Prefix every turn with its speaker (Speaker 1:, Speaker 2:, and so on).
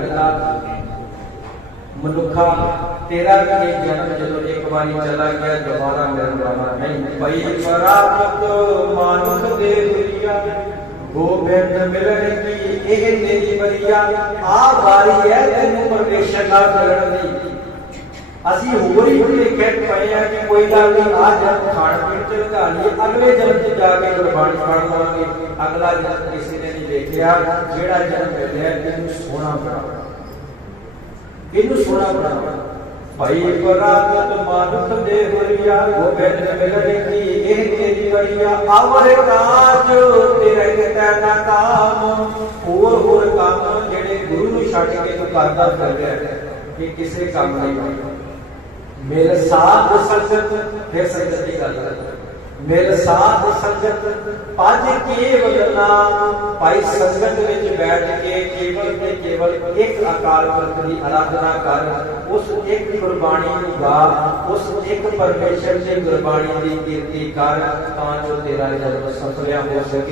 Speaker 1: ਅਗਲਾ ਮਨੁੱਖਾ ਤੇਰਾ ਵੀ ਇਹ ਜਨਮ ਜਦੋਂ ਇੱਕ ਵਾਰੀ ਚਲਾ ਗਿਆ ਦੁਬਾਰਾ ਮਿਲਣ ਵਾਲਾ ਨਹੀਂ ਪਈ ਪ੍ਰਾਪਤ ਮਾਨੁਖ ਦੇ ਦੁਨੀਆ ਗੋਬਿੰਦ ਮਿਲਣ ਦੀ ਇਹ ਤੇਰੀ ਬਰੀਆ ਆ ਵਾਰੀ ਹੈ ਤੈਨੂੰ ਪਰਮੇਸ਼ਰ ਨਾਲ ਮਿਲਣ ਦੀ ਅਸੀਂ ਹੋਰ ਹੀ ਬੜੇ ਕਹਿ ਪਏ ਆ ਕਿ ਕੋਈ ਗੱਲ ਨਹੀਂ ਆ ਜਨਮ ਖਾਣ ਪੀਣ ਤੇ ਲਗਾ ਲਈਏ ਅਗਲੇ ਜਨਮ 'ਚ ਜਾ ਕੇ ਗੁਰਬਾਣੀ ਪੜ੍ਹ ਲਵਾਂਗੇ, ਅਗਲਾ ਜਨਮ ਕਿਸੇ ਨੇ ਨਹੀਂ ਦੇਖਿਆ ਜਿਹੜਾ ਜਨਮ ਮਿਲਿਆ ਇਹਨੂੰ ਸੋਹਣਾ ਬਣਾਉਣਾ ਇਹਨੂੰ ਸੋਹਣਾ ਬਣਾਉਣਾ ਭਾਈ ਬਰਾਤ ਮਾਨੁਖ ਦੇ ਹਰੀਆ ਗੋਬਿੰਦ ਮਿਲਣੇ ਕੀ ਇਹ ਤੇਰੀ ਵਰੀਆ ਆਵਰ ਕਾਜ ਤੇਰੇ ਕਿਤੇ ਨਾ ਕਾਮ ਹੋਰ ਹੋਰ ਕੰਮ ਜਿਹੜੇ ਗੁਰੂ ਨੂੰ ਛੱਡ ਕੇ ਤੂੰ ਕਰਦਾ ਫਿਰ ਇਹ ਕਿਸੇ ਕੰਮ ਨਹੀਂ ਮੇਰੇ ਸਾਥ ਸੰਗਤ, ਫਿਰ ਸੰਗਤ ਦੀ ਗੱਲ ਹੈ ਮੇਰੇ ਸਾਥ ਸੰਗਤ ਪੰਜ ਕੇਵਲ ਨਾਮ। ਭਾਈ ਸੰਗਤ ਵਿੱਚ ਬੈਠ ਕੇ ਕੇਵਲ ਤੇ ਕੇਵਲ ਇੱਕ ਅਕਾਲ ਪੁਰਖ ਦੀ ਆਰਾਧਨਾ ਕਰ, ਉਸ ਇੱਕ ਗੁਰਬਾਣੀ ਨੂੰ ਗਾ, ਉਸ ਇੱਕ ਪਰਮੇਸ਼ਰ ਦੀ ਗੁਰਬਾਣੀ ਦੀ ਕੀਰਤੀ ਕਰ, ਤਾਂ ਜੋ ਤੇਰਾ ਜਨਮ ਸਫਲਿਆ ਹੋ ਸਕੇ।